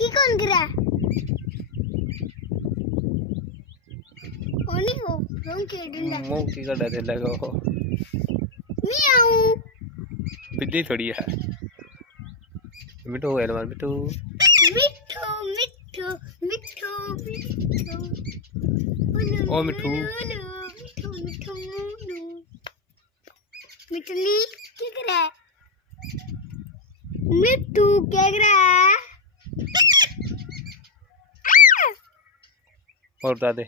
की कौन गिरा? ओनी हो रोंग के डंडा मुंह की का डर लगा हो मियाऊ बिल्ली थोड़ी है मिठू है ना मिठू मिठू मिठू मिठू मिठू ओ मिठू मिठू मिठू मिठली क्या कर रहा है? मिठू क्या कर रहा है? और बता दे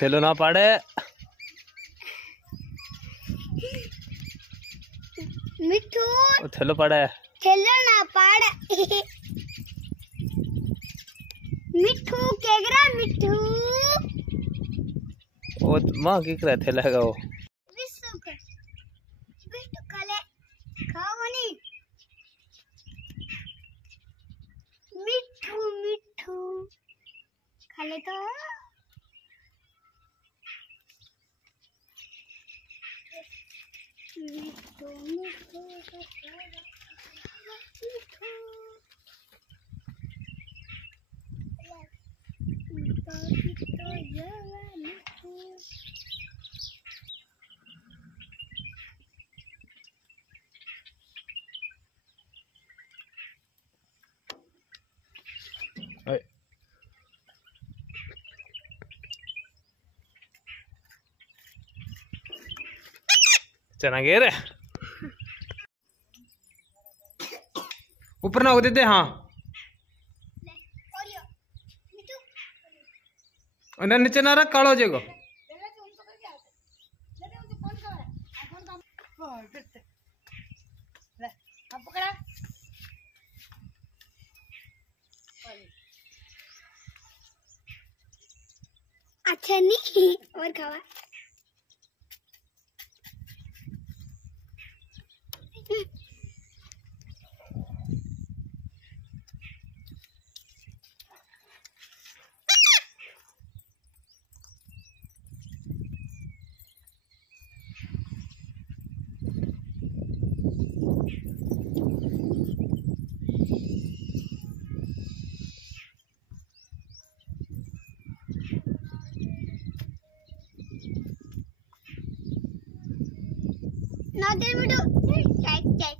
थैलो ना पाड़े मिठू थैलो पाड़ा है थैलो ना पाड़ मिठू क्या कर रहा है? मिठू ओ मां की करे थैला का वो बिट्टू खाले खाओ नहीं मिठू मिठू खाले तो मिठू मिठू चना रे ऊपर ना हो देते हाँ और नीचे ना रख कालो जेगो अच्छा नहीं और खावा ना दे मिठू